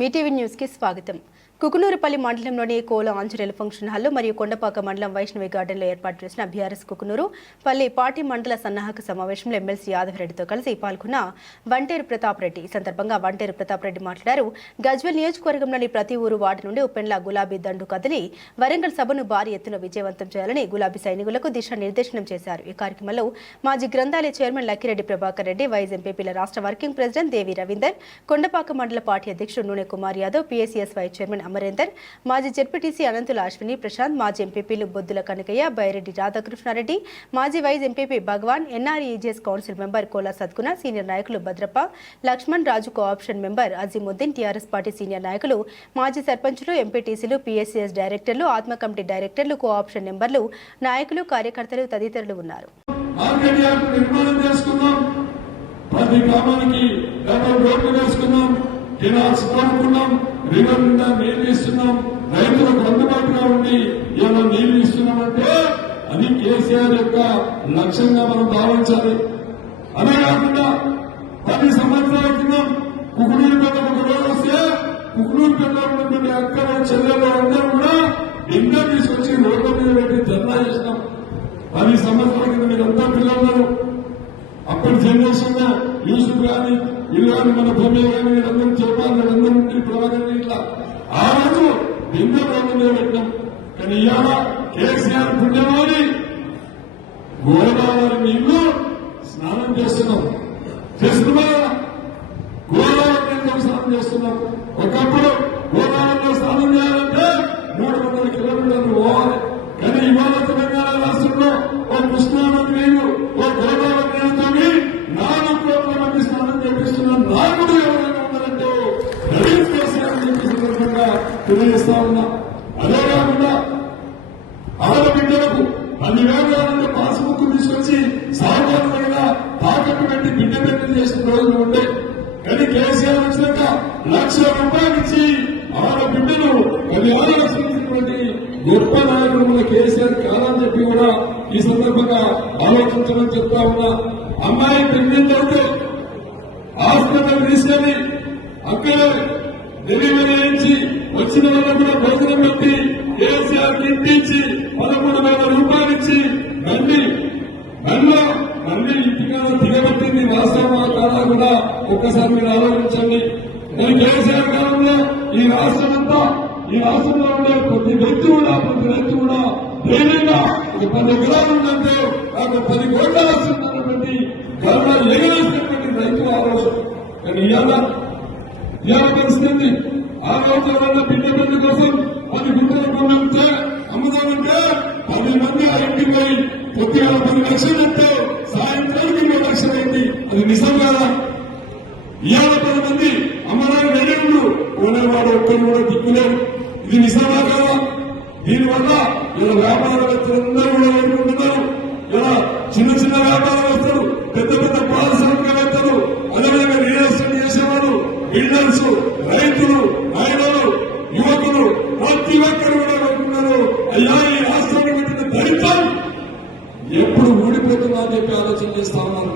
Mee TV news కి స్వాగతం. కుకునూరుపల్లి మండలంలోని కోల ఆంజనేయుల ఫంక్షన్ హాల్లో మరియు కొండపాక మండలం వైష్ణవి గార్డెన్లో ఏర్పాటు చేసిన బీఆర్ఎస్ కుకునూరు పల్లి పార్టీ మండల సన్నాహక సమావేశంలో ఎమ్మెల్సీ యాదవరెడ్డితో కలిసి పాల్గొన్న వంటేరు ప్రతాప్ రెడ్డి. ఈ సందర్భంగా వంటేరు ప్రతాప్ రెడ్డి మాట్లాడారు. గజ్వేల్ నియోజకవర్గంలోని ప్రతి ఊరు వార్డు నుండి ఉప్పెండ్ల గులాబీ దండు కదిలి వరంగల్ సభను భారీ ఎత్తున విజయవంతం చేయాలని గులాబీ సైనికులకు దిశానిర్దేశనం చేశారు. ఈ కార్యక్రమంలో మాజీ గ్రంథాలయ చైర్మన్ లక్కిరెడ్డి ప్రభాకర్ రెడ్డి, వైస్ ఎంపీపీల రాష్ట్ర వర్కింగ్ ప్రెసిడెంట్ దేవి రవీందర్, కొండపాక మండల పార్టీ అధ్యక్షుడు Nune Kumar Yadav, PSCS vice chairman Amarender, మాజీ జెడ్పీటీసీ అనంతుల అశ్విని ప్రశాంత్, మాజీ ఎంపీపీలు బొద్దుల కనకయ్య, బైరెడ్డి రాధాకృష్ణారెడ్డి, మాజీ vice MPP Bhagavan, NREGS council member Kola Sadguna, సీనియర్ నాయకులు Bhadrappa, Laxman Raju, cooption member Azimuddin, TRS party సీనియర్ నాయకులు, మాజీ సర్పంచులు, ఎంపీటీసీలు, పీఎస్సీఎస్ డైరెక్టర్లు, ఆత్మ కమిటీ డైరెక్టర్లు, కోఆప్షన్ మెంబర్లు, నాయకులు, కార్యకర్తలు తదితరులు ఉన్నారు. ప్రతి గ్రామానికి రోడ్లు వేసుకున్నాం, కెనాల్స్ తవ్వుకున్నాం, రివర్ నిండా నీళ్లు ఇస్తున్నాం, రైతులకు అందుబాటుగా ఉండి ఇలా నీళ్లు ఇస్తున్నామంటే అది కేసీఆర్ యొక్క లక్ష్యంగా మనం భావించాలి. అదే కాకుండా 10 సంవత్సరాల క్రితం కుకునూరు పెద్ద ఒక రోజు వస్తే కుకునూరు పెద్ద ఉన్నటువంటి అక్కడ చెల్లెలు అందరూ కూడా నిన్న తీసుకొచ్చి రోడ్ల మీద పెట్టి ధర్నా చేసినాం. 10 సంవత్సరాల క్రితం మీరంతా పిల్లలు అప్పటి జనరేషన్ లో యూసుఫ్ గాని వీళ్ళు కానీ మన భూమి కానీ వీళ్ళందరూ చెప్పాలి, వీళ్ళందరూ ప్రభాకర్ ఇట్లా ఆ రోజు ఎన్నో రోడ్లు పెట్టినాం. కానీ ఇవాళ కేసీఆర్ పుణ్యమాని గోదావరి నీళ్లు స్నానం చేస్తున్నాం. గోదావరి నీళ్ళతో స్నానం చేస్తున్నాం. ఒకప్పుడు గోదావరిలో స్నానం చేయాలంటే 300 కిలోమీటర్లు పోవాలి. కానీ ఇవాళ తెలంగాణ రాష్ట్రంలో ఓ కృష్ణానది నీళ్లు, ఓ గోదావరి నీళ్లతో 4 కోట్ల మంది స్నానం చేపిస్తున్న నాయకుడు ఎవరైనా ఉన్నారంటే నవీన్ కేసీఆర్ చెప్పి సందర్భంగా తెలియజేస్తా ఉన్నా. అదే కాకుండా ఆడబిడ్డలకు 10,000 పాస్బుక్ తీసుకొచ్చి సాధారణంగా తాకట్టు పెట్టి బిడ్డ పెట్టి చేసిన రోజులు ఉండే. కానీ కేసీఆర్ వచ్చినాక ₹1,00,000 ఇచ్చి ఆడబిడ్డలు 10,000 లక్షలు గొప్ప నాయకుడు మన కేసీఆర్ కాదని చెప్పి కూడా ఈ సందర్భంగా ఆలోచించడం చెప్తా ఉన్నా. అమ్మాయి ప్రెగ్నెంట్ అయితే హాస్పిటల్ తీసుకెళ్లి అక్కడే డెలివరీ చేయించి వచ్చిన వాళ్ళకు కూడా భోజనం పెట్టి కేసీఆర్ ఇంటించి 13,000 రూపాయలు ఇచ్చి మళ్ళీ ఇంటికాడ దిగబెట్టింది. వాస్తవమా కాదా కూడా ఒక్కసారి మీరు ఆలోచించండి. మరి కేసీఆర్ కాలంలో ఈ రాష్ట్రంలో ఉండే ప్రతి వ్యక్తి కూడా ధైర్యంగా 10 ఎకరాలు ఉందంటే నాకు 10 కోట్ల వస్తున్నటువంటి గర్వ ఎగరేసినటువంటి రైతు ఆలోచన. కానీ ఇవాళ పరిస్థితి ఆ రోజు ఎవరన్నా బిడ్డ కోసం 10 గుంటలు కొనంటే అమ్ముదామంటే 10 మంది ఆ ఇంటికి పోయి కొద్దిగా 10 లక్షలు అంటే సాయంత్రానికి 20 లక్షలు అయింది. అది నిజం కాదా? ఇవాళ 10 మంది అమ్మడానికి వేరేళ్ళు కొనేవాడు ఒక్కరు కూడా దిక్కులేరు. ఇది నిజమా కాదా? దీనివల్ల ఇలా వ్యాపారవేత్తలందరూ కూడా ఎదుర్కొంటున్నారు. ఇలా చిన్న వ్యాపారవేత్తలు, పెద్ద పారిశ్రామికవేత్తలు, అదేవిధంగా రియల్ ఎస్టేట్ చేసేవారు, బిల్డర్స్, రైతులు, మహిళలు, యువకులు ప్రతి ఒక్కరు కూడా అనుకున్నారు. అయ్యా ఈ రాష్ట్రాన్ని పెట్టిన దళితం ఎప్పుడు ఊడిపోతుందా అని చెప్పి ఆలోచన చేస్తా ఉన్నారు.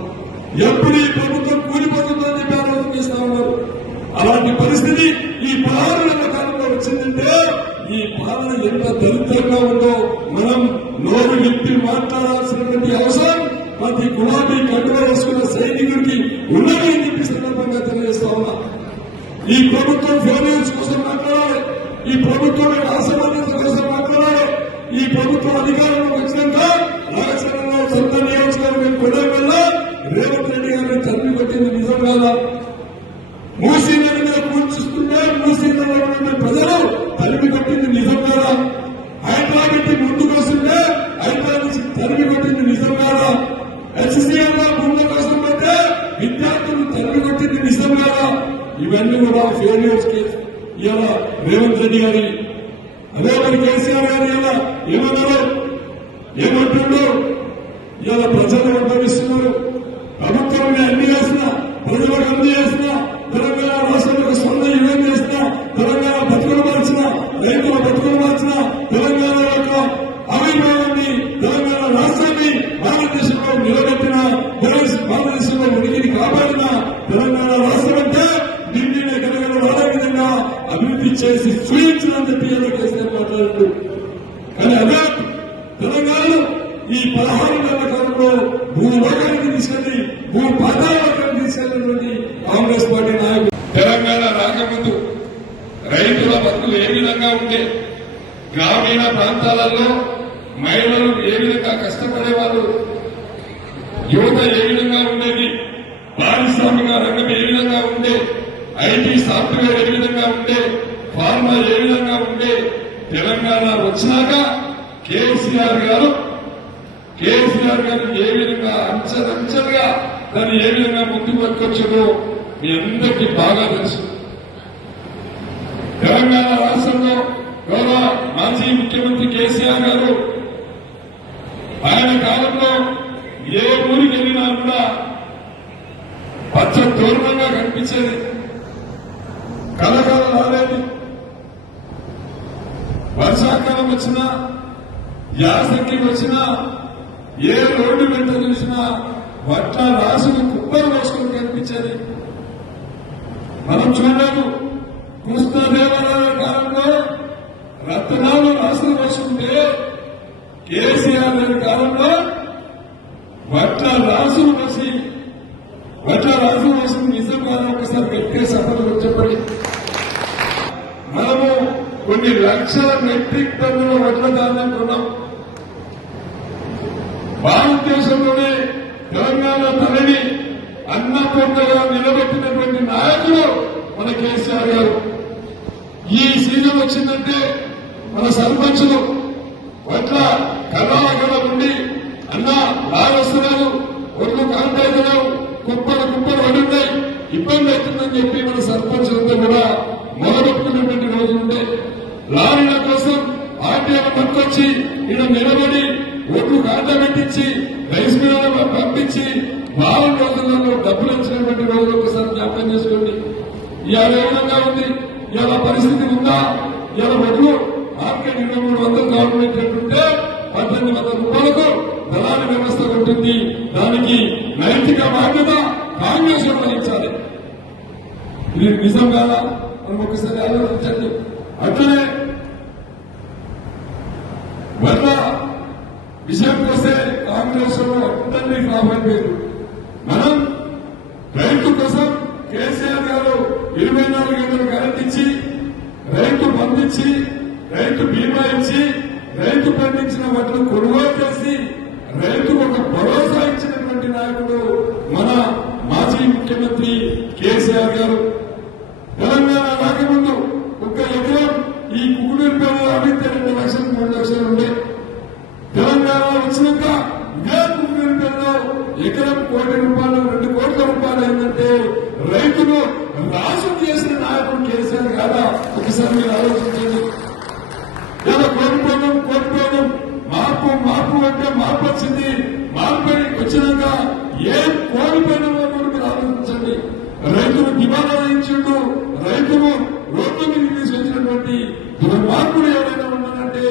ఎప్పుడు ఈ ప్రభుత్వం కూలిపోతుందా అని చెప్పి ఆలోచన చేస్తా ఉన్నారు. అలాంటి పరిస్థితి ఈ 16 నెలల కాలంలో వచ్చిందంటే ఈ పాలన ఎంత దరిద్రంగా ఉందో మనం నోరు విప్పి మాట్లాడాల్సినటువంటి అవసరం ప్రతి గులాబీ కండువ వేసుకున్న సైనికుడికి ఉన్నది అని చెప్పి సందర్భంగా తెలియజేస్తా ఉన్నా. ఈ ప్రభుత్వం ఫెయిల్యూర్స్ కోసం మాట్లాడాలి. ఈ ప్రభుత్వం అసమర్థత కోసం మాట్లాడాలి. ఈ ప్రభుత్వం అధికారంలోకి వచ్చినాక రాజకీయంలో సొంత నియోజకవర్గం కొనడం వల్ల రేవంత్ రెడ్డి గారిని తల్లి కొట్టింది నిజం కాదా? మూసీ నది మీద కూర్చుస్తుంటే మూసీ నది ప్రజలు తరిమి కొట్టింది నిజం కాదా? హైదరాబాద్ ముందుకు వస్తుంటే హైదరాబాద్ నుంచి తరిమి కొట్టింది నిజం కాదా? హెచ్సిఎల్ భూముల కోసం పోతే విద్యార్థులు తరిమి కొట్టింది నిజం కాదా? ఇవన్నీ కూడా ఫెయిల్యూర్స్ కేసు. ఇలా రేవంత్ రెడ్డి గారి అదే మరి కేసీఆర్ గారు ఇలా ఏమంటుండో ఇలా ప్రజలు అనుభవిస్తున్నారు. ప్రభుత్వం అన్ని చేసినా, ప్రజలకు అన్ని చేసినా, తెలంగాణ రాష్ట్రంలో స్వంత యుగం చేసినా, తెలంగాణ బతుకులు మార్చిన, రైతుల బతుకులు మార్చిన, తెలంగాణ యొక్క ఆవిర్భావాన్ని, తెలంగాణ రాష్ట్రాన్ని భారతదేశంలో నిలబెట్టిన, భారతదేశంలో ఉనికిని కాపాడిన తెలంగాణ రాష్ట్రం అంటే నిండిన గనగన వాడే విధంగా అభివృద్ధి చేసి చూపించడం చెప్పి ఏదో కేసీఆర్ మాట్లాడారు. కానీ అదే తెలంగాణలో ఈ 16 నెలల కాలంలో భూలోకానికి తీసుకెళ్లి పాతాళానికి తీసుకెళ్లినటువంటి కాంగ్రెస్ పార్టీ నాయకులు. తెలంగాణ రాకముందు రైతుల బతుకులు ఏ విధంగా ఉంటే, గ్రామీణ ప్రాంతాలలో మహిళలు ఏ విధంగా కష్టపడేవారు, యువత ఏ విధంగా ఉండేది, పారిశ్రామిక రంగం ఏ విధంగా ఉండే, ఐటీ సాఫ్ట్వేర్ ఏ విధంగా ఉండే, ఫార్మా ఏ విధంగా ఉండే, తెలంగాణ వచ్చినాక కేసీఆర్ గారు ఏ విధంగా అంచెలంచెలుగా దాన్ని ఏ విధంగా ముందుకు పట్టుకొచ్చారో మీ అందరికీ బాగా తెలుసు. తెలంగాణ రాష్ట్రంలో గౌరవ మాజీ ముఖ్యమంత్రి కేసీఆర్ గారు ఆయన కాలంలో ఏ ఊరికి వెళ్ళినా కూడా పచ్చ దూరంగా కనిపించేది, కలకల రాలేదు. వర్షాకాలం వచ్చినా, యాసంగి వచ్చినా, ఏ రోడ్డు వెంట చూసినా వట్ల రాసులు కుప్పలు వేసుకుని కనిపించేది. మనం చూడలేదు, కృష్ణదేవరాయ కాలంలో రత్నాలు రాసులు వేసుకుంటే కేసీఆర్ గారి కాలంలో వట్ల రాసులు వేసి నిజంగా ఒకసారి గట్టిగా సభలు చెప్పండి. మనము కొన్ని లక్షల మెట్రిక్ టన్నుల వడ్ల ధాన్యం కొన్నాం. భారతదేశంలోనే తెలంగాణ తల్లిని అన్నపూర్ణగా నిలబెట్టినటువంటి నాయకులు మన కేసీఆర్ గారు. ఈ సీజన్ వచ్చిందంటే మన సర్పంచులు వడ్ల కళాకళ ఉండి అన్న లాగొస్తున్నారు, ఒళ్ళు కాంటాయిలు, కుప్పలు పడున్నాయి, ఇబ్బంది అవుతుందని చెప్పి మన సర్పంచులంతా కూడా మొదలుపెట్టుకున్నటువంటి రోజులు ఉండే. లారీల కోసం ఆర్టీఐ పట్టుకొచ్చి ఈయన నిలబడి ఒడ్లు కాంట పెట్టించి రైస్ మిల్లులను పంపించి 4 రోజులలో డబ్బులు ఇచ్చినటువంటి రోజులు ఒకసారి జ్ఞాపకం చేసుకోండి. ఇవాళ ఏ విధంగా ఉంది, ఇవాళ పరిస్థితి ఉందా? ఇవాళ ఒడ్లు మార్కెట్ 2300 గవర్నమెంట్ రేట్ ఉంటే 1800 రూపాయలకు దళారీ వ్యవస్థ ఉంటుంది. దానికి నైతిక బాధ్యత కాంగ్రెస్ వహించాలి. ఇది నిజం కాదా? మనం ఒకసారి ఆలోచించండి. అట్లనే వల్ల విషయం వస్తే కాంగ్రెస్ లో అందరినీ ఫ్లాప్ అయిపోయారు. మనం రైతు కోసం కేసీఆర్ గారు 24 గంటలు కరెంట్ ఇచ్చి, రైతు బంధించి, రైతు బీమా ఇచ్చి, రైతు పండించిన వాటిని కొనుగోలు చేసి రైతుకు ఒక భరోసా ఇచ్చినటువంటి నాయకుడు మన మాజీ ముఖ్యమంత్రి కేసీఆర్ గారు. తెలంగాణ రాకముందు ఒక ఎకరం ఈ కుకునూరుపేటలో అడిగితే 2 లక్షలు 3 లక్షలు ఉండే. తెలంగాణ వచ్చినాక ఇదే కుకునూరుపేటలో ఎకరం ₹1 కోటి 2 కోట్ల రూపాయలు అయిందంటే రైతులు రాసు చేసిన నాయకుడు కేసీఆర్ కాదా? ఒకసారి మీరు ఆలోచించండి. ఇలా కోల్పోవడం మార్పు అంటే మార్పు వచ్చింది. మార్పు వచ్చినాక ఏం కోల్పోయినామో కూడా మీరు ఆలోచించండి. రైతులు దివాలా వేయించిండు, రైతులు రోడ్ల మీద తీసుకొచ్చినటువంటి దుర్మార్గులు ఎవరైనా ఉన్నారంటే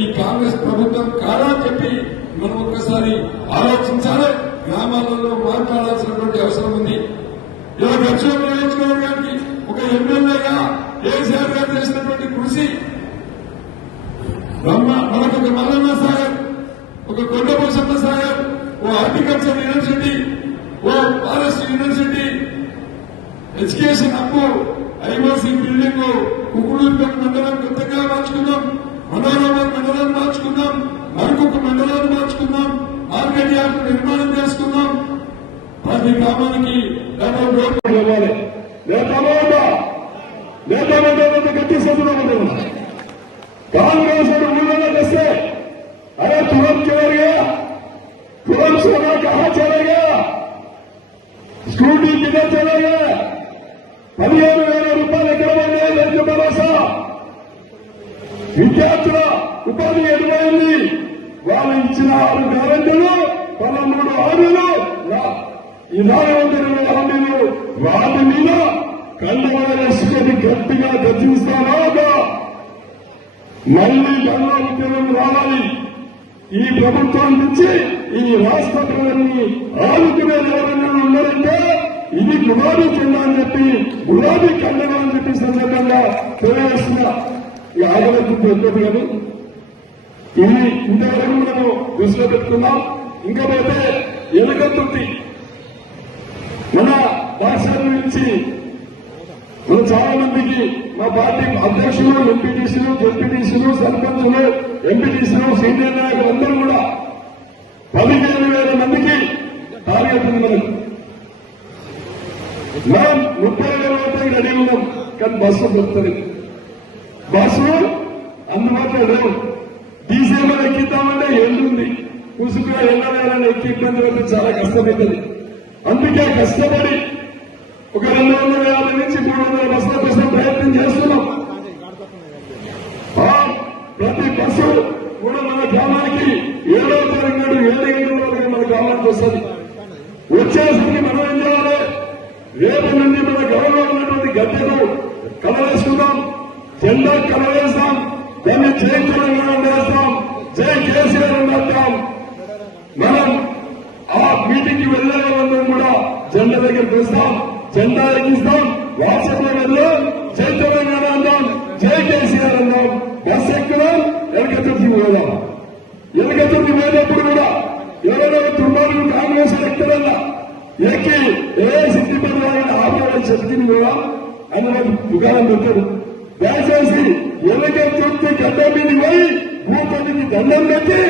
ఈ కాంగ్రెస్ ప్రభుత్వం కాదా అని చెప్పి మనం ఒక్కసారి ఆలోచించాలి. గ్రామాలలో మాట్లాడాల్సినటువంటి అవసరం ఉంది. ఇలా గచ్చిలో నియోజకవర్గానికి ఒక ఎమ్మెల్యేగా కేసీఆర్ గారు చేసినటువంటి కృషి, మనకు ఒక మల్లన్న సాగర్, ఒక కొండపోసమ్మ సాగర్, ఓ హార్టికల్చర్ యూనివర్సిటీ, ఓ ఫారెస్ట్ యూనివర్సిటీ, ఎడ్యుకేషన్ హక్కు, ఐఓసీ బిల్డింగ్, కుకునూరుపేట మండలం కొత్తగా మార్చుకున్నాం, మనోరమర్ మండలాన్ని మార్చుకున్నాం, మరొక మండలాన్ని మార్చుకున్నాం, మార్కెట్ యార్డ్ నిర్మాణం చేసుకున్నాం. ప్రతి గ్రామానికి గట్టి సదులు कांग्रेस और उन्होंने जैसे अरे तुरंत चले गया, तुरंत सोना कहां चले गया, स्कूटी किधर चले गए, 15,000 రూపాయలు ఎక్కడ పోయినాయి రైతు భరోసా? విద్యార్థుల ఉపాధి ఎదురైంది. వాళ్ళు ఇచ్చిన 6 గ్యారెంటీలు, 13 హామీలు, 420 హామీలు, వాటి మీద కళ్ళ గట్టిగా గర్జిస్తారా? మళ్లీ గల్లా ఉద్యమం రావాలి. ఈ ప్రభుత్వం నుంచి ఈ రాష్ట్ర ప్రజల్ని ఆదుకునే ఎవరైనా ఉన్నారంటే ఇది గులాబీ జెండా అని చెప్పి గులాబీ కండగా అని చెప్పి సందర్భంగా తెలియజేస్తున్నా. ఈ ఆగలేదు ఎక్కువ కాదు. ఇది ఇంతవరకు మనము దృష్టిలో పెట్టుకున్నాం. ఇంకా పోతే ఎలుగతుర్తి మన భాష గురించి మనం చాలా మందికి మా పార్టీ అధ్యక్షులు, ఎంపీటీసీలు, జెడ్పీటీసీలు, సర్పంచులు, ఎంపీటీసీలు, సీనియర్ నాయకులు అందరూ కూడా 15,000 మందికి టార్గెట్ ఉంది మనకు. మనం 30,000 రెడీ ఉన్నాం. కానీ బస్సు దొరుకుతుంది. బస్సు అందుబాటులో లేవు. డీసీలో ఎక్కిద్దామంటే ఎండుంది. ఉసుకుగా ఎల్లవేళని ఎక్కి ఇబ్బంది పడితే చాలా కష్టమవుతుంది. అందుకే కష్టపడి ఒక 250 నుంచి 300 బస్సుల కోసం ప్రయత్నం చేస్తున్నాం. ప్రతి బస్సు కూడా మన గ్రామానికి 7వ తారీఖు నాడు 7 గంటల వరకు మన గ్రామానికి వస్తుంది. వచ్చేసరికి మనం ఏం చేయాలి? రేపు నుండి మన గౌరవం ఉన్నటువంటి గద్దెకు కలవేసుకుందాం, జెండా కలవేస్తాం, దాన్ని జై తెలంగాణ వేస్తాం, జై కేసీఆర్ అంటాం. మనం ఆ మీటింగ్ కి వెళ్లే వాళ్ళందరం కూడా జెండా దగ్గరికి వస్తాం, జెండా ఎక్కిస్తాం, వాట్సాప్ లో వెళ్దాం, జై తెలంగాణ అందాం, జై కేసీఆర్ అందాం. బస్ ఎక్కుదాం, ఎలకతుర్తి పోదాం. ఎలకతుర్తి పోయేటప్పుడు కూడా ఎవరైనా తుమ్మాలు కాంగ్రెస్ ఎక్కడన్నా ఎక్కి సిద్ధిపడి ఆపేవాళ్ళు చెప్పింది కూడా అందులో దుకాణం పెట్టారు. దయచేసి ఎలకతుర్తి గడ్డ మీద పోయి భూపతికి దండం పెట్టి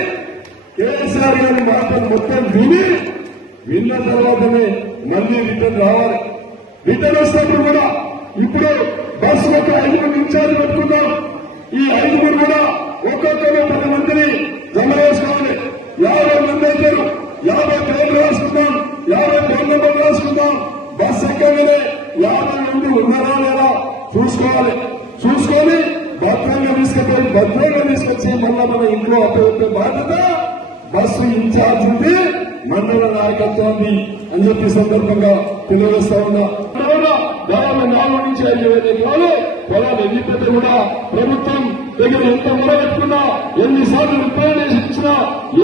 కేసీఆర్ గారి మాటలు మొత్తం విన్న తర్వాతనే మళ్ళీ రిటర్న్ రావాలి. రిటర్న్ వస్తున్నప్పుడు కూడా ఇప్పుడు బస్సు ఒక 5 ఇన్ఛార్జ్ పెట్టుకుందాం. ఈ 5 కూడా ఒక్కొక్కరు 10 మందిని జమ చేసుకోవాలి. 50 మంది అవుతారు. 50 పేర్లు రాసుకుందాం, 50 ఫోన్ నెంబర్లు రాసుకుందాం. బస్సు ఎక్కగానే 50 మంది ఉన్నారా లేదా చూసుకోవాలి. చూసుకొని భద్రంగా తీసుకొచ్చి మళ్ళా మన ఇంట్లో అప్పచెప్పే బాధ్యత బస్సు ఇన్ఛార్జ్ ఉంది, మండల నాయకత్వాన్ని అని చెప్పి సందర్భంగా తెలియజేస్తా ఉన్నా. దాదాపు 4 నుంచి 5,000 ఎకరాలు పొలాలు ఎన్నికైతే కూడా ప్రభుత్వం దగ్గర ఎంత మొదలెట్టుకున్నా, ఎన్నిసార్లు రిప్రజెంటేషన్ ఇచ్చినా,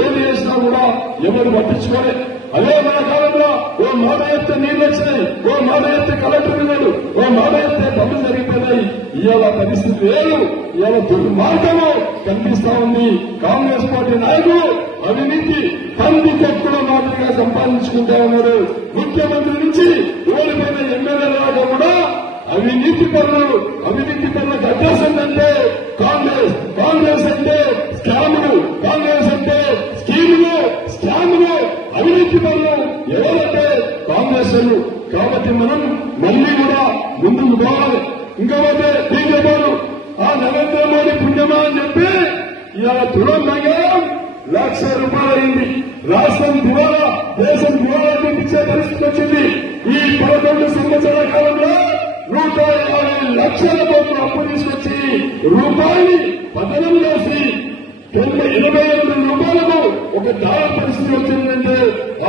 ఏది చేసినా కూడా ఎవరు పట్టించుకోలే. అదే మన కాలంలో ఓ మాట చెప్తే నీళ్ళు వచ్చినాయి, ఓ మాట చెప్తే కలెక్టర్ ఉన్నాడు, ఓ మాట చెప్తే పనులు జరిగిపోయినాయి. ఇవాళ పరిస్థితి లేదు. ఇవాళ దుర్మార్గము కనిపిస్తా ఉంది. కాంగ్రెస్ పార్టీ నాయకులు అవినీతి పంది కొట్టుల మాదిరిగా సంపాదించుకుంటా ఉన్నారు. ముఖ్యమంత్రి నుంచి ఓడిపోయిన ఎమ్మెల్యేల దాకా కూడా అవినీతి పనుల గడ్డేసిందంటే కాంగ్రెస్ అంటే స్కాములు, కాంగ్రెస్ అంటే స్కాములు, అవినీతి పనులు ఎవరంటే కాంగ్రెస్. కాబట్టి మనం మళ్ళీ కూడా ముందుకు పోవాలి. ఇంకోపోతే బీజేపీ ఆ నరేంద్ర మోడీ పుణ్యమా అని చెప్పి ఇవాళ తులం బంగారం ₹1,00,000 అయింది. రాష్ట్రం దివాలా, దేశం దివాలా చూపించే పరిస్థితి వచ్చింది. ఈ 11 సంవత్సరాల కాలంలో 150 లక్షల కోట్ల అప్పు తీసుకొచ్చి రూపాయిని పతనం చేసి ₹82 ఒక డాలర్ పరిస్థితి వచ్చిందంటే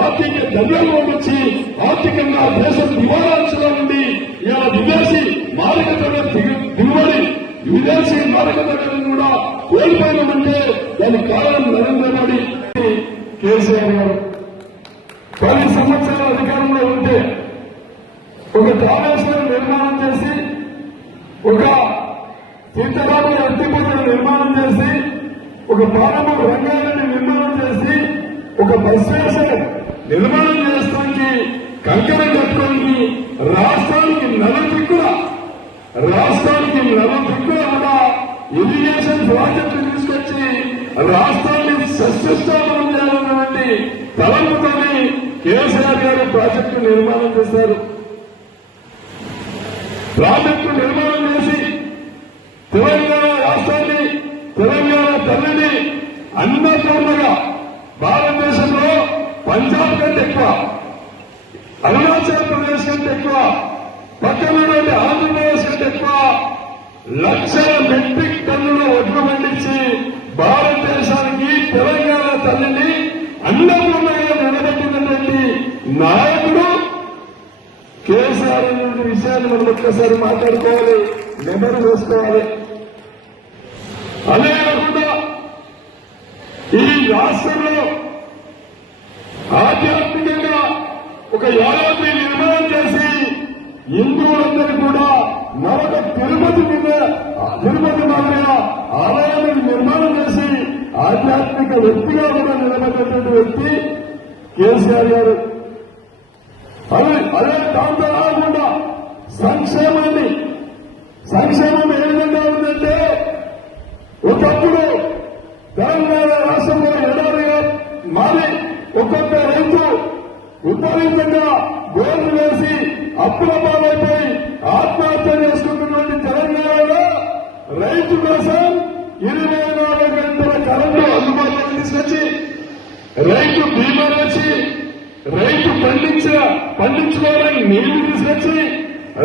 ఆర్థిక ద్రవ్యోల్బణం వచ్చి ఆర్థికంగా దేశం దివాలాంశంగా ఉండి ఇలా విదేశీ మారక దిగుబడి, విదేశీ మారక ధరలను కూడా కోల్పోయినామంటే దానికి కారణం నరేంద్ర మోడీ, కేసీఆర్ గారు. 10 సంవత్సరాల అధికారంలో ఉంటే ఒక కాళేశ్వరం నిర్మాణం చేసి, ఒక సీతారాముల ఎత్తిపోతల నిర్మాణం చేసి, ఒక పాలమూరు రంగారెడ్డి నిర్మాణం చేసి, ఒక బస్ స్టేషన్ నిర్మాణం చేస్తానికి కంకణం కట్టుకోనికి రాష్ట్రానికి నలుదిక్కుల కూడా ఇరిగేషన్ ప్రాజెక్టు తీసుకొచ్చి రాష్ట్రాన్ని సస్యస్థానం చేయాలన్నటువంటి తలంపుతోని కేసీఆర్ గారు ప్రాజెక్టు నిర్మాణం చేశారు. ప్రాజెక్టు నిర్మాణం చేసి తెలంగాణ రాష్ట్రాన్ని, తెలంగాణ తల్లిని అన్నపూర్ణగా భారతదేశంలో పంజాబ్ కంటే ఎక్కువ, అరుణాచల్ ప్రదేశ్ కంటే ఎక్కువ, పక్కన ఆంధ్రప్రదేశ్ కంటే ఎక్కువ లక్షల మెట్రిక్ టన్నుల ఒడ్లు పండించి భారతదేశానికి తెలంగాణ తల్లిని అన్నపూర్ణగా నిలబెట్టినటువంటి నాయకుడు కేసీఆర్ అనే విషయాన్ని మనం ఒక్కసారి మాట్లాడుకోవాలి, నెమరు వేసుకోవాలి. అదే కాకుండా ఈ రాష్ట్రంలో ఆధ్యాత్మికంగా ఒక యాదాద్రి నిర్మాణం చేసి హిందువులందరూ కూడా మరొక తిరుపతి మాదిరిగా ఆలయాన్ని నిర్మాణం చేసి ఆధ్యాత్మిక వ్యక్తిగా కూడా నిలబెట్టినటువంటి వ్యక్తి కేసీఆర్ గారు. అదే దాంతో కాకుండా సంక్షేమం ఏ విధంగా ఉందంటే, ఒకప్పుడు తెలంగాణ రాష్ట్రంలో ఎడారిగా మారి ఒక్కొక్క రైతు విపరీతంగా గోల్డ్ వేసి అప్పుల పాలైపోయి ఆత్మహత్య చేసుకుంటున్నటువంటి తెలంగాణలో రైతు కోసం 24 గంటల కరెంటు అందుబాటులోకి తీసుకొచ్చి, రైతు బీమా వచ్చి, రైతు పండించుకోవడానికి నీళ్లు తీసుకొచ్చి,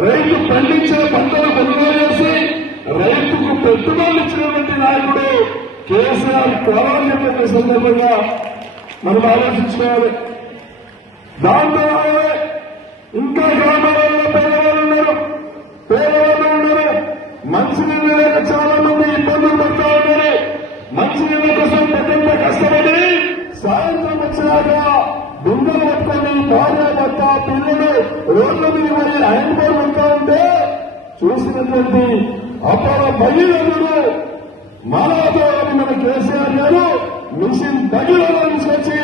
రైతు పండించిన పంటలు కొనుగోలు చేసి రైతుకు పెట్టుబడులు ఇచ్చినటువంటి నాయకుడు కేసీఆర్ కావాలని చెప్పే సందర్భంగా మనం ఆలోచించుకోవాలి. దాంతో ఇంకా గ్రామాలలో పేదవాళ్ళు ఉన్నారు. మంచినీళ్ళు లేక చాలా మంది ఇబ్బందులు పడుతూ ఉన్నారు. మంచినీళ్ళ కోసం పెద్ద కష్టపడి సాయంత్రం వచ్చినాక బిందెలు పట్టుకొని భార్య భర్త పిల్లలు రోడ్ల మీద మరి హ్యాండ్బోర్డ్ పడుతూ ఉంటే చూసినటువంటి అపర బయలుదేరుడు మానవతాన్ని మన కేసీఆర్ గారు మిషన్ దగ్గరలో తీసుకొచ్చి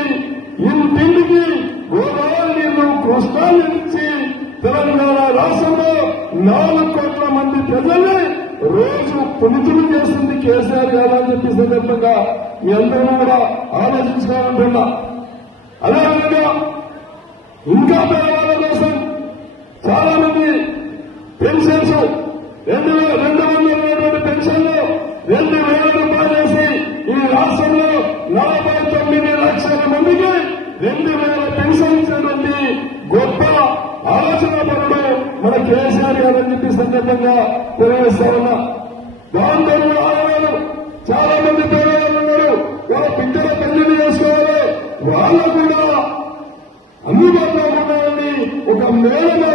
ఇంటింటికి గోదావరి నీళ్లు కృష్ణాలు ఇచ్చి తెలంగాణ రాష్ట్రంలో 4 కోట్ల మంది ప్రజల్ని రోజు పునితులు చేస్తుంది కేసీఆర్ గారు అని చెప్పి సందర్భంగా మీ అందరూ కూడా ఆలోచించుకోవాలంటున్నా. అదేవిధంగా ఇంకా పేదవాళ్ళ కోసం చాలా మంది పెన్షన్స్ 200 పెన్షన్లు 2,000 రూపాయలు వేసి ఈ రాష్ట్రంలో 49 లక్షల మందికి 2,000 పెన్షన్ ఇచ్చినటువంటి గొప్ప ఆలోచన పరుడు మన కేసీఆర్ గారు అని చెప్పి సందర్భంగా తెలియజేస్తా ఉన్నా. దాంతో ఆడవాళ్ళు చాలా మంది పేదవాళ్ళు ఉన్నారు. వాళ్ళ బిడ్డల పెళ్లిని చేసుకోవాలి, వాళ్ళు కూడా అందుబాటులో ఉండాలని ఒక మేళగా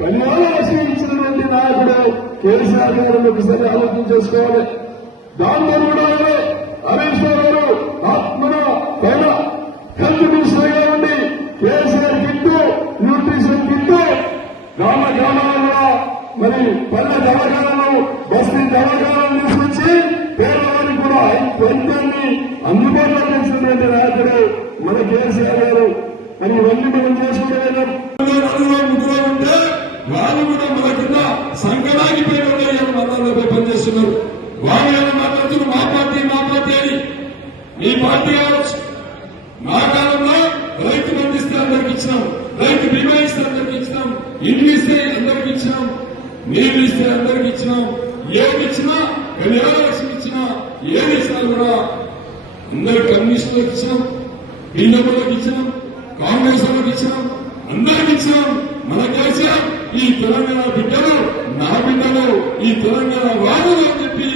కళ్యాణ లక్ష్మి ఇచ్చినటువంటి నాయకుడు కేసీఆర్ గారు ఒకసారి ఆలోచన చేసుకోవాలి. దాంతో కూడా హరీష్ రావు గారు ఆత్మన పైన హెల్త్ మినిస్టర్ గా ఉండి కేసీఆర్ కిట్టు, న్యూట్రిషన్ కిట్టు గ్రామాలలో మరి పల్లె దవాఖానాలు, బస్తీ దవాఖానాలు తీసుకొచ్చి పేదవారికి కూడా వైద్యాన్ని అందుబాటులో తెచ్చినటువంటి నాయకుడు మన కేసీఆర్ గారు. మరి ఇవన్నీ మనం చేసుకుంటే ముగ్గురు ఉంటే వాళ్ళు కూడా మన కింద సంకటానికి పేరు మతాలపై పనిచేస్తున్నారు. వాళ్ళు ఏమైనా మాట్లాడుతున్నారు మా పార్టీ అని. మీ పార్టీ కావచ్చు. మా కాలంలో రైతు బంధిస్తే అందరికి ఇచ్చినాం, రైతు బీమా ఇస్తే అందరికి ఇచ్చినాం, ఇండ్లు ఇస్తే అందరికి ఇచ్చినాం, నీళ్లు ఇస్తే అందరికి ఇచ్చినాం. ఏమి ఇచ్చినా కళ్యాణ లక్ష్మి ఇచ్చినా ఏమి ఇచ్చినా కూడా అందరు కమ్యూనిస్టులకు ఇచ్చినాం, బీజేపీలకు ఇచ్చినాం, కాంగ్రెస్ వాళ్ళకి ఇచ్చినాం, అందరికి ఇచ్చినాం. మన కేసీఆర్ ఈ తెలంగాణ బిడ్డలు నా బిడ్డలు, ఈ తెలంగాణ వాదులు అని చెప్పి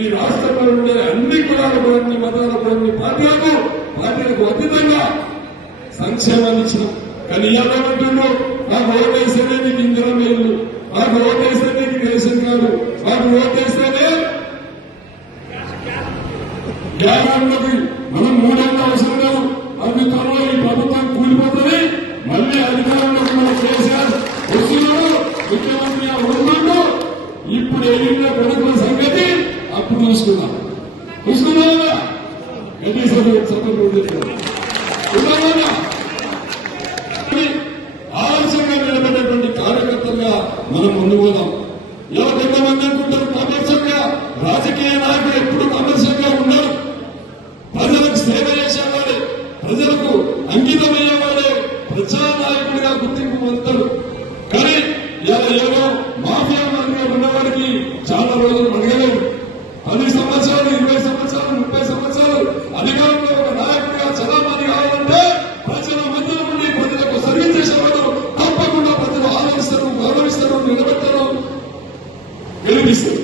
ఈ రాష్ట్రంలో ఉండే అన్ని కులాల పరంగా మతాల పరంగా పార్టీలకు అతీతంగా సంక్షేమాన్ని ఇచ్చినాం. కానీ ఏమంటున్నారు, నాకు ఓటేస్తేనే నీకు ఇందిరా మేలు, నాకు ఓటేస్తేనే నీకు రేషన్ కార్డు, నాకు ఓటేస్తేనే గ్యారంటీ మనం 3 ఏళ్ళు అవసరం లేదు, అది త్వరలో ఈ ప్రభుత్వం కూలిపోతుంది, మళ్లీ అధికారంలోకి మన కేసీఆర్ వస్తున్నాడు, ముఖ్యమంత్రి ఉన్నాడు. ఇప్పుడు ఎదిగిన కొడుకుల సంగతి అప్పుడు చూసుకున్నాం. ఆదర్శంగా నిలబడేటువంటి కార్యకర్తలుగా మనం ముందు పోదాం. కొంతమంది అనుకుంటారు కమర్షియల్గా రాజకీయ నాయకులు ఎప్పుడు కమర్షియల్గా ఉండరు. ప్రజలకు సేవ చేసేవాడే, ప్రజలకు అంకితమయ్యేవాడే ప్రజానాయకుడిగా గుర్తింపు పొందుతారు. కానీ ఏదో మాఫియా మందిగా ఉన్నవాడికి చాలా రోజులు అడగలేదు. 10 సంవత్సరాలు, 20 సంవత్సరాలు, 30 సంవత్సరాలు అధికారంలో ఒక నాయకుడిగా చలామణి కావాలంటే ప్రజల మధ్య నుండి ప్రజలకు సర్వీస్ చేసేవాడు తప్పకుండా ప్రజలు ఆదరిస్తారు, గౌరవిస్తారు, నిలబెడతారు, గెలిపిస్తారు.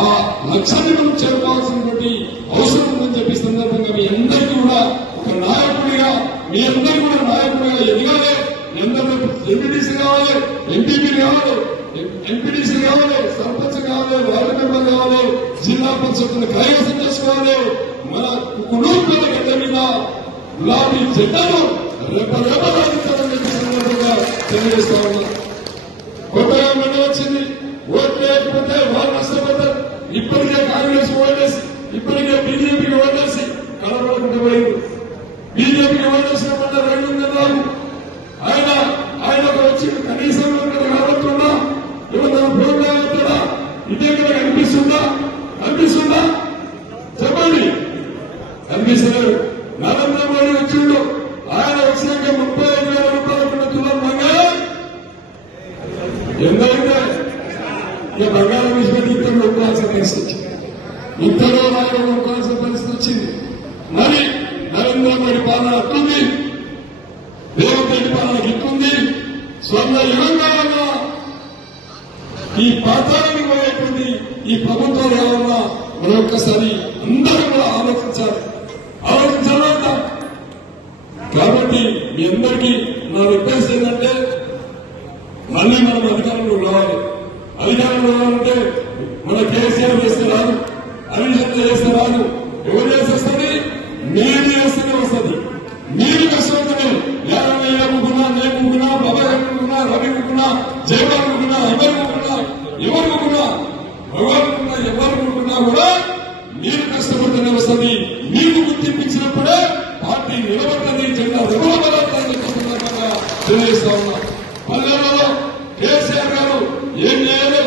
ఆ లక్ష్యాన్ని మనం చేరుకోవాల్సినటువంటి అవసరం ఉందని చెప్పి సందర్భంగా మీ అందరికీ కూడా ఒక నాయకుడిగా, మీ అందరికీ కూడా నాయకుడిగా ఎదగాలి. మీ అందరూ ఎంపీటీసీ కావాలి, ఎంపీపీలు కావాలి, ఎంపీటీసీ కావాలి, సర్పంచ్ కావాలి, వార్డు మెంబర్ కావాలి, జిల్లా పరిషత్తును కైవసం చేసుకోవాలి. మన కుటుంబాల గడ్డ మీద గులాబీ జెండాను రేపరేపడాలని సందర్భంగా తెలియజేస్తా ఉన్నారు. కొత్తగా మండలి వచ్చింది, ఓట్లు లేకపోతే వాళ్ళు నష్టపోతారు. ఇప్పటికే కాంగ్రెస్ ఓటేసి, ఇప్పటికే బీజేపీకి ఓటేసి కలవకుండా పోయింది. బీజేపీకి ఓటేసిన వల్ల 200 ఆయనకు వచ్చి కనీసం రాబోతున్నా ఏమన్నా ప్రోగ్రాం అవుతాడా? ఇదే కదా కనిపిస్తుందా? చెప్పండి. కనిపిస్తలేదు. నరేంద్ర మోడీ వచ్చిండు, ఆయన వచ్చినాక 35,000 రూపాయలు తులం బంగారం ఎందైతే ఇక బంగారం విషయం ఇద్దరు ఒప్పుకోవాల్సిన పరిస్థితి వచ్చింది. ఇద్దరు ఆయన ఒప్పుకోవాల్సిన పరిస్థితి వచ్చింది. మరి నరేంద్ర మోడీ పాలన అట్టుంది, రేవంత్ రెడ్డి పాలన గిట్టుంది. స్వర్ణ యుగంగా ఉన్న ఈ పాతానికి పోయేటువంటి ఈ ప్రభుత్వం ఏమన్నా మరొక్కసారి అందరూ కూడా ఆలోచించాలంట. కాబట్టి మీ అందరికీ నా రిక్వెస్ట్ ఏంటంటే మళ్ళీ మనం అధికారంలో రావాలి. అధికారంలో రావాలంటే మన కేసీఆర్ చేస్తే రాదు, అవినీతి చేస్తే రాదు. ఎవరు చేసి వస్తుంది? మీరు చేస్తేనే వస్తుంది. మీరు కష్టపడితే ఎవరైనా ముగ్గున్నా, నేను ముగ్గున్నా, బాబాయ్ ముగ్గున్నా, రవి ముగ్గున్నా, జయబాబు ముగ్గున్నా, ఎవరు ముగ్గున్నా కూడా మీరు కష్టపడితేనే వస్తుంది. మీకు గుర్తింపించినప్పుడే పార్టీ నిలబడుతుంది, జెండా నిలబడాలని తెలియజేస్తా ఉన్నా. పల్లెలలో కేసీఆర్ గారు ఏం చేయాలి?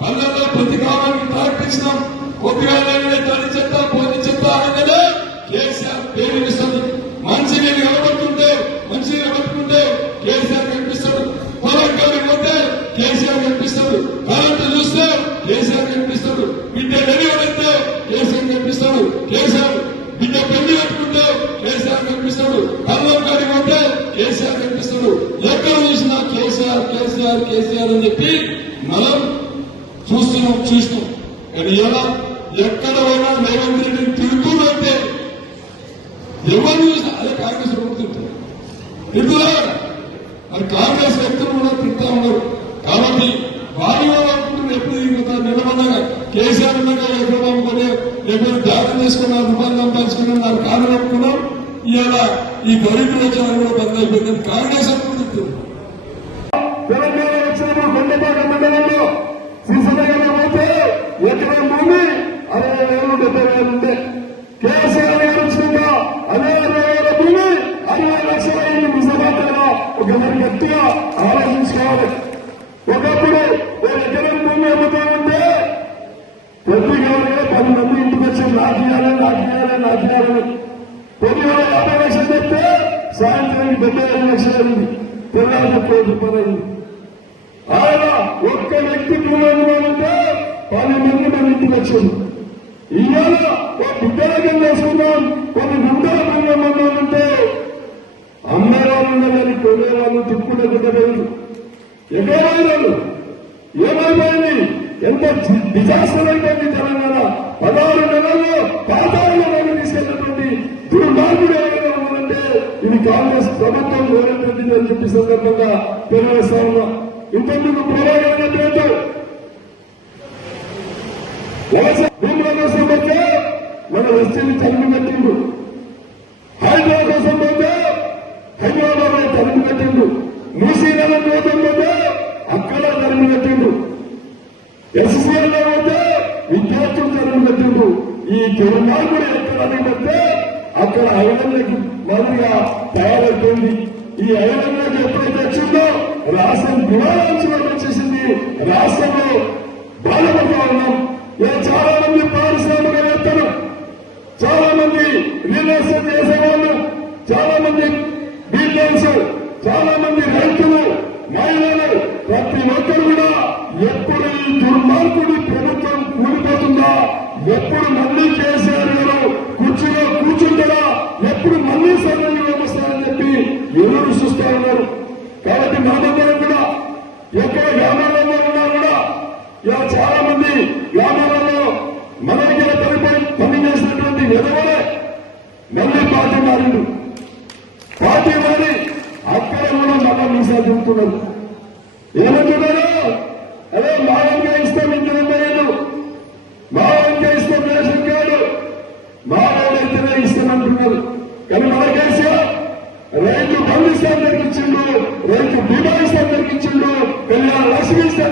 పల్లెల్లో ప్రతి గ్రామానికి ప్రకటించినాం. కొద్దిగా తల్లి చెత్త పోతి చెత్త అనేది కేసీఆర్ పేరు ఇస్తుంది. మంచిని నిలబడుతుంటే కేసీఆర్ కనిపిస్తాడు. పొలం గారికి పోతే కేసీఆర్ కనిపిస్తాడు. కరెంటు చూస్తే కేసీఆర్ కనిపిస్తాడు. బిడ్డ డెలివరీ కేసీఆర్ కనిపిస్తాడు. బిడ్డ పెళ్లి కట్టుకుంటే కేసీఆర్ కనిపిస్తాడు. కళ్ళం గారికి పోతే కేసీఆర్ కనిపిస్తాడు. ఎక్కడ చూసినా కేసీఆర్ అని చెప్పి మనం చూస్తున్నాం. కానీ ఎలా ఎక్కడ పోయినా రేవంత్ రెడ్డిని తిరుగుతుందంటే ఎవరు చూసినా అదే కాంగ్రెస్ ప్రభుత్వం తిరుగుతున్నా. మరి కాంగ్రెస్ వ్యక్తులు కూడా తిరుగుతా ఉన్నారు. కాబట్టి వారి అనుకుంటున్నారు ఎప్పుడు తిరుగుతారు. నిలబడగా కేసీఆర్ ఉన్నాక ఎక్కడ అమ్ముకొని ఎప్పుడు త్యాగం చేసుకున్నారు, రూపాయలు సంపాదించుకున్నారు, నాకు కారణం అనుకున్నాం. ఇవాళ ఈ దరిద్ర వచ్చారని కూడా బంద్ అయిపోయింది. కాంగ్రెస్ అనుకుంటుంది. తెలంగాణ వచ్చినప్పుడు కొండపాక మండలంలో శ్రీశైలం పోతే ఎకరం భూమి 60,000-70,000 ఉండే. కేసీఆర్ గారు వచ్చినాక 60,000 భూమి 60 లక్షల నిజామాబాద్లో ఒకసారి గట్టిగా ఆలోచించుకోవాలి. ఒకప్పుడు ఎకరం భూమి అమ్ముతా ఉంటే ప్రతి గవర్నర్ 10 మంది ఇంటికి వచ్చి నాకు ఇవ్వాలని పొద్దుగా 50 లక్షలు చెప్తే సాయంత్రానికి 75 లక్షలు అయింది. తెల్లారి 30 రూపాయలు అయింది. ఆయన ఒక్క వ్యక్తి భూమంటే 10 మంది మన ఇంటికి వచ్చారు. ఇవాళ ఒక బిడ్డలకం చేసుకున్నాం, కొన్ని గుండెల భూమంటే అమ్మేవాళ్ళు కానీ కొనేవాళ్ళు తిప్పుకునే బిడ్డలేదు. ఎక్కడైనారు ఏమైపోయింది? ఎంత డిజాస్టర్ అయిపోయింది తెలంగాణ. 16 నెలల్లో ఖాతాలో తీసుకెళ్ళినటువంటి దుర్మార్గుడు ఏమైనా ఉందంటే ఇది కాంగ్రెస్ ప్రభుత్వం రేవంత్ రెడ్డి అని చెప్పి సందర్భంగా తెలియజేస్తా ఉన్నా. ఇంతకు పోరాడేటట్టు వలస భూముల కోసం పోతే మన వస్తీని తరిమి కట్టిండు. హైదరాబాద్ కోసం పోతే హైదరాబాద్ తరిమి కట్టిండు. మూసీనగర్ కోసం పోతే అక్కడ తరిమి కట్టిండు. ఎస్సీఎల్లో పోతే విద్యార్థులు తరిమి కట్టిండు. ఈ దుర్మార్గుడు ఎక్కడ అడిగితే అక్కడ ఐలంలోకి మాదిరిగా తయారైపోయింది. ఈ ఐలంలోకి ఎప్పుడైతే వచ్చిందో రాష్ట్రం దివాళాంశంలోకి వచ్చేసింది. రాష్ట్రంలో బాధపడుతూ ఉన్నాం. చాలా మంది పారిశ్రామికవేత్తలు, చాలా మంది రియల్ ఎస్టేట్ చేసేవాళ్ళు, చాలా మంది డీలర్స్, చాలా మంది రైతులు, మహిళలు, ప్రతి ఒక్కరు కూడా ఎప్పుడు ఈ దుర్మార్గుడి ప్రభుత్వం కూలిపోతుందా, ఎప్పుడు మళ్లీ కేసీఆర్ గారు కూర్చులో కూర్చుంటారా, ఎప్పుడు మళ్లీ సభ్యులు వస్తారని చెప్పి ఎవరు చూస్తా ఉన్నారు. కాబట్టి మనమందరం కూడా ఎక్కడ గ్రామాలలో ఉన్నా కూడా ఇలా చాలా మంది గ్రామాలలో మన దగ్గర పని చేసినటువంటి ఎదవలే మళ్ళీ పార్టీ మారిండు. పార్టీ మారి అక్కడ కూడా మళ్ళా మీసాలు చూపుతున్నారు. ఏమంటున్నారు? అదే మాయంగా ఇస్తాం ఇంకేం మాయంగా ఇస్తాం రేషన్ కార్డు మాయైతేనే ఇస్తామంటున్నారు. కానీ మన కేసీఆర్ రైతు బంధు ఇస్తాం జరిగించిండు, రైతు బీమా ఇస్తాం జరిగించిండు, కళ్యాణ లక్ష్మి ఇస్తాం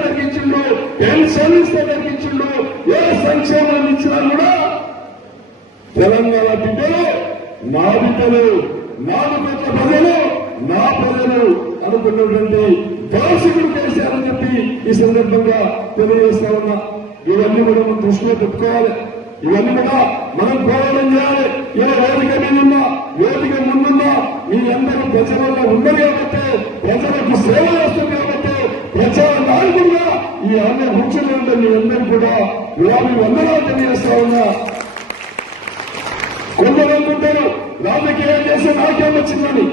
తెలంగాణ బిడ్డలు నా బిడ్డలు 4 కోట్ల ప్రజలు నా ప్రజలు అనుకున్నటువంటి దోషకుడు కేసీఆర్ చెప్పి ఈ సందర్భంగా తెలియజేస్తా ఉన్నా. ఇవన్నీ కూడా మనం దృష్టిలో పెట్టుకోవాలి. ఇవన్నీ కూడా మనం పోరాటం చేయాలి. ఇలా వేదిక మీదున్నా వేదిక ముందున్నా మీ అందరూ ప్రజలలో ఉన్నది కాబట్టి, ప్రజలకు సేవ చేస్తుంది కాబట్టి, ప్రజా నాయకుడుగా ఈ అన్ని ముఖ్యమంత్రి మీ అందరూ కూడా గులాబీ వందనాలు తెలియజేస్తా ఉన్నా. కొందరు అనుకుంటారు రాజకీయాలు చేస్తే నాకేం వచ్చిందని.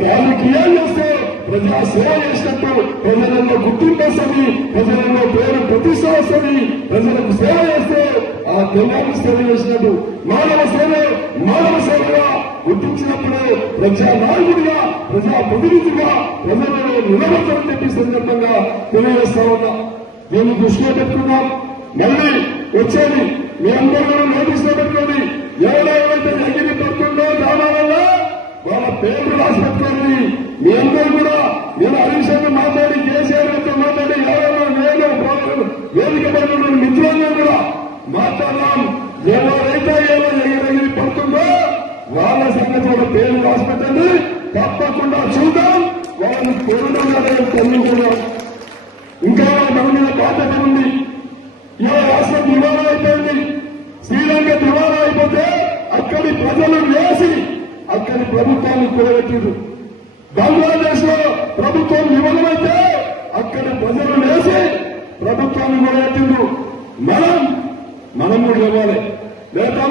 రాజకీయాలు చేస్తే ప్రజా సేవ చేసినట్టు, ప్రజలలో గుర్తింపు వస్తుంది, ప్రజలలో పేరు ప్రతిష్ట వస్తుంది. ప్రజలకు సేవ చేస్తే ఆ తెల్లారికి సేవ చేసినట్టు, మానవ సేవగా గుర్తించినప్పుడు ప్రజా నాయకుడిగా, ప్రజా ప్రతినిధిగా ప్రజలలో నిలబడతామని చెప్పి సందర్భంగా తెలియజేస్తా ఉన్నా. దీన్ని దృష్టిలో పెట్టుకున్నాం. మళ్ళీ వచ్చేది మీ అందరూ నోటీసులో పెట్టుకోండి. ఎవరైతే ఎగిరి పడుతుందో గ్రామాలలో వాళ్ళ పేర్లు రాసి పెట్టుకోండి. మీ అందరూ కూడా నేను హరీశ్వర్ మాట్లాడి, కేసీఆర్తో మాట్లాడి, ఎవరో నేను వేదిక పడుతున్న మిత్రులందరూ కూడా మాట్లాడదాం. ఎవరైతే ఎగిరి పడుతుందో వాళ్ళ సంగతి వాళ్ళ పేర్లు రాసి పెట్టండి. తప్పకుండా చూద్దాం. వాళ్ళని కోరుగా తల్లించుదాం. ఇంకా మన మీద బాధ్యత ఉంది. ఇలా రాష్ట్రం దివాలా అయిపోయింది. శ్రీలంక దివాలా అయిపోతే అక్కడి ప్రజలు వేసి అక్కడి ప్రభుత్వాన్ని కూడబెట్టిండ్రు. బంగ్లాదేశ్ లో ప్రభుత్వం విఫలమైతే అక్కడి ప్రజలు వేసి ప్రభుత్వాన్ని కూడబెట్టిండ్రు. మనం కూడా ఇవ్వాలి. లేదా